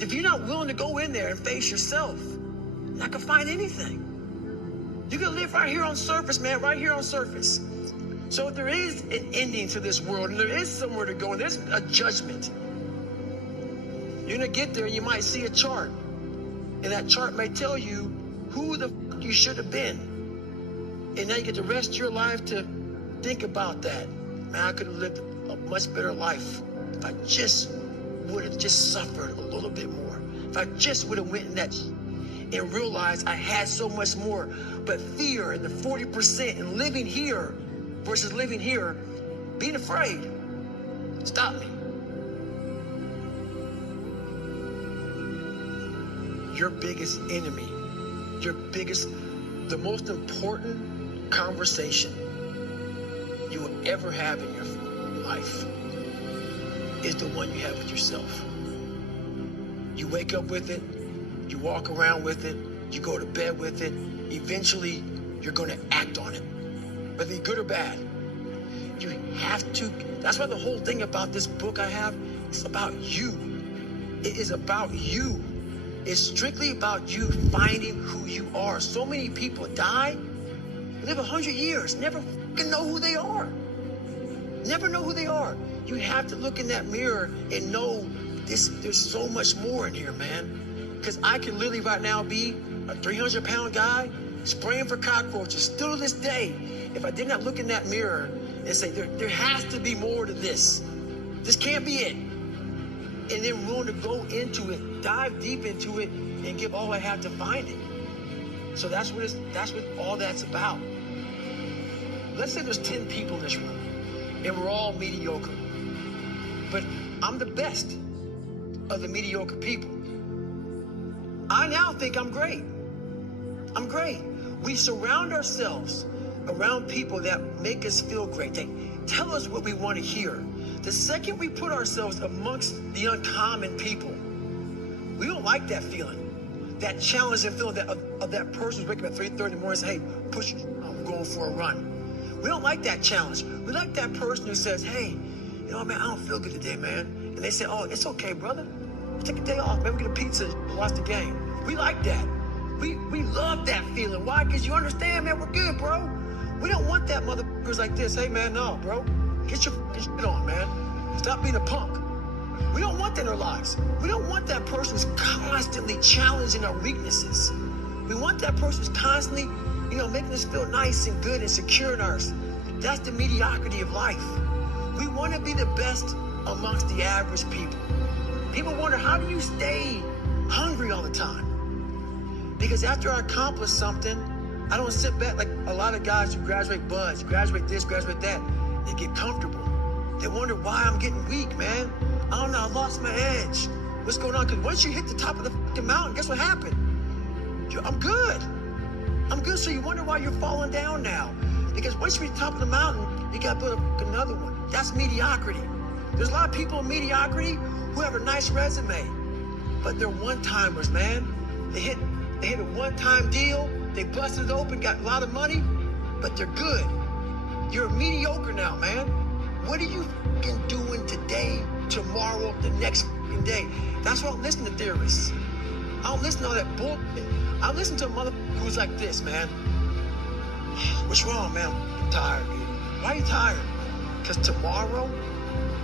If you're not willing to go in there and face yourself, you're not gonna find anything. You're gonna live right here on surface, man, right here on surface. So if there is an ending to this world, and there is somewhere to go, and there's a judgment, you're gonna get there and you might see a chart. And that chart may tell you who the f you should have been. And now you get the rest of your life to think about that. Man, I could have lived a much better life if I just would have just suffered a little bit more. If I just would have went in that and realized I had so much more. But fear and the 40% and living here versus living here, being afraid, stop me. Your biggest enemy, the most important conversation you will ever have in your life is the one you have with yourself. You wake up with it, you walk around with it, you go to bed with it, eventually you're gonna act on it, whether you're good or bad. You have to, that's why the whole thing about this book I have, it's about you. It is about you. It's strictly about you finding who you are. So many people die, live 100 years, never fucking know who they are. Never know who they are. You have to look in that mirror and know there's so much more in here, man. Because I can literally right now be a 300-pound guy spraying for cockroaches still to this day. If I did not look in that mirror and say, there has to be more to this. This can't be it. And then willing to go into it, dive deep into it, and give all I have to find it. So that's what all that's about. Let's say there's 10 people in this room, and we're all mediocre. But I'm the best of the mediocre people. I now think I'm great. I'm great. We surround ourselves around people that make us feel great. They tell us what we want to hear. The second we put ourselves amongst the uncommon people, we don't like that feeling, that challenging feeling of that person who's waking up at 3:30 in the morning and say, hey, push, I'm going for a run. We don't like that challenge. We like that person who says, hey, you know, man, I don't feel good today, man. And they say, oh, it's okay, brother. Take a day off. Maybe get a pizza and watch the game. We like that. We love that feeling. Why? Because you understand, man, we're good, bro. We don't want that motherfuckers like this. Hey, man, no, bro. Get your shit on, man. Stop being a punk. We don't want that in our lives. We don't want that person who's constantly challenging our weaknesses. We want that person who's constantly, you know, making us feel nice and good and secure in ours. That's the mediocrity of life. We want to be the best amongst the average people. People wonder, how do you stay hungry all the time? Because after I accomplish something, I don't sit back like a lot of guys who graduate buds, graduate this, graduate that. They get comfortable. They wonder why I'm getting weak, man. I don't know, I lost my edge. What's going on? Because once you hit the top of the fucking mountain, guess what happened? I'm good. I'm good, so you wonder why you're falling down now. Because once you reach the top of the mountain, you got to build another one. That's mediocrity. There's a lot of people in mediocrity who have a nice resume, but they're one-timers, man. They hit a one-time deal, they busted it open, got a lot of money, but they're good. You're mediocre now, man. What are you fucking doing today, tomorrow, the next fucking day? That's why I don't listen to theorists. I don't listen to all that bullshit. I listen to a motherfucker who's like this, man. What's wrong, man? I'm tired, dude. Why are you tired? Because tomorrow,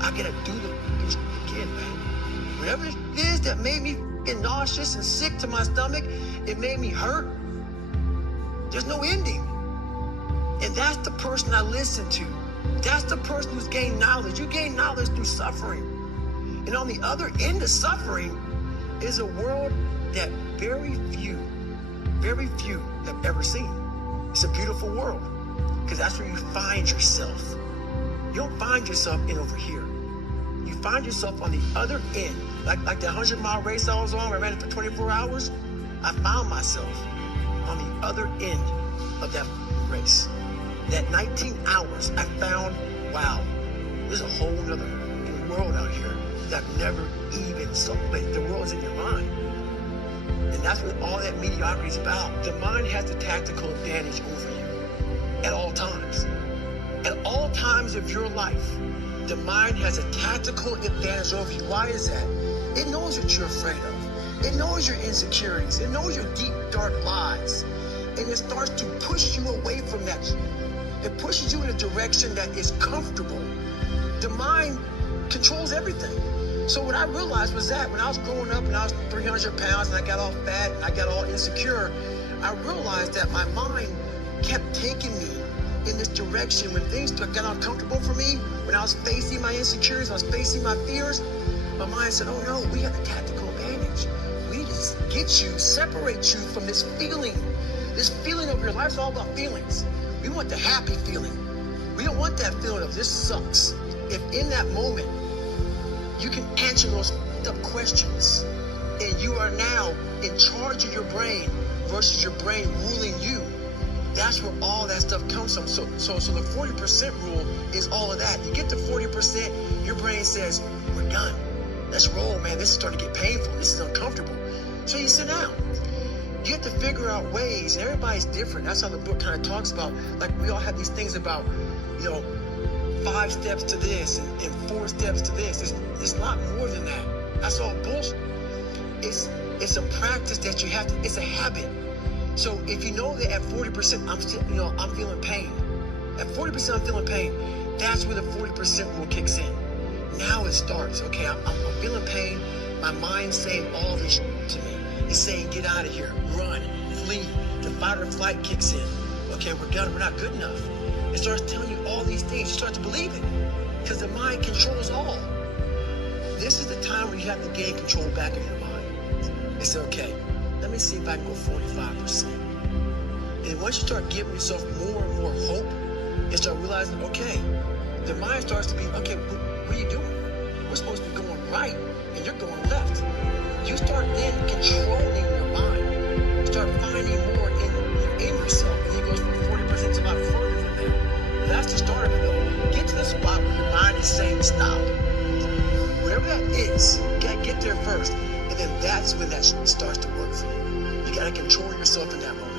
I gotta do the fucking shit again, man. Whatever it is that made me fucking nauseous and sick to my stomach, it made me hurt. There's no ending. And that's the person I listen to. That's the person who's gained knowledge. You gain knowledge through suffering. And on the other end of suffering is a world that very few have ever seen. It's a beautiful world, because that's where you find yourself. You don't find yourself in over here. You find yourself on the other end. Like the 100-mile race I was on, I ran it for 24 hours. I found myself on the other end of that race. That 19 hours, I found, wow, there's a whole nother world out here that I've never even saw. But the world's in your mind. And that's what all that mediocrity is about. The mind has the tactical advantage over you at all times. At all times of your life, the mind has a tactical advantage over you. Why is that? It knows what you're afraid of. It knows your insecurities. It knows your deep, dark lies. And it starts to push you away from that. It pushes you in a direction that is comfortable. The mind controls everything. So what I realized was that when I was growing up and I was 300 pounds and I got all fat and I got all insecure, I realized that my mind kept taking me in this direction. When things got uncomfortable for me, when I was facing my insecurities, I was facing my fears, my mind said, oh no, we have a tactical advantage. We need to get you, separate you from this feeling. This feeling of your life is all about feelings. We want the happy feeling. We don't want that feeling of this sucks. If in that moment, you can answer those up questions and you are now in charge of your brain versus your brain ruling you, that's where all that stuff comes from. So the 40% rule is all of that. You get to 40%, your brain says, we're done. Let's roll, man. This is starting to get painful. This is uncomfortable. So you sit down. You have to figure out ways, and everybody's different. That's how the book kind of talks about, like we all have these things about, 5 steps to this and 4 steps to this. It's a lot more than that. That's all bullshit. It's a practice that you have to, it's a habit. So if you know that at 40%, I'm feeling pain. At 40% I'm feeling pain, that's where the 40% rule kicks in. Now it starts. Okay, I'm feeling pain. My mind's saying all this shit to me. It's saying, get out of here, run, flee. The fight or flight kicks in. Okay, we're done, we're not good enough. It starts telling you all these things. You start to believe it because the mind controls all. This is the time where you have to gain control back of your mind. It's okay. Let me see if I can go 45%. And once you start giving yourself more and more hope, you start realizing, okay, the mind starts to be, okay, what are you doing? We're supposed to be going right, and you're going left. You start then controlling your mind. You start finding more in yourself, and it goes from 40% to a lot further than that. That's the start of it, though. Get to the spot where your mind is saying stop. Whatever that is, you gotta get there first, and then that's when that starts to work for you. You gotta control yourself in that moment.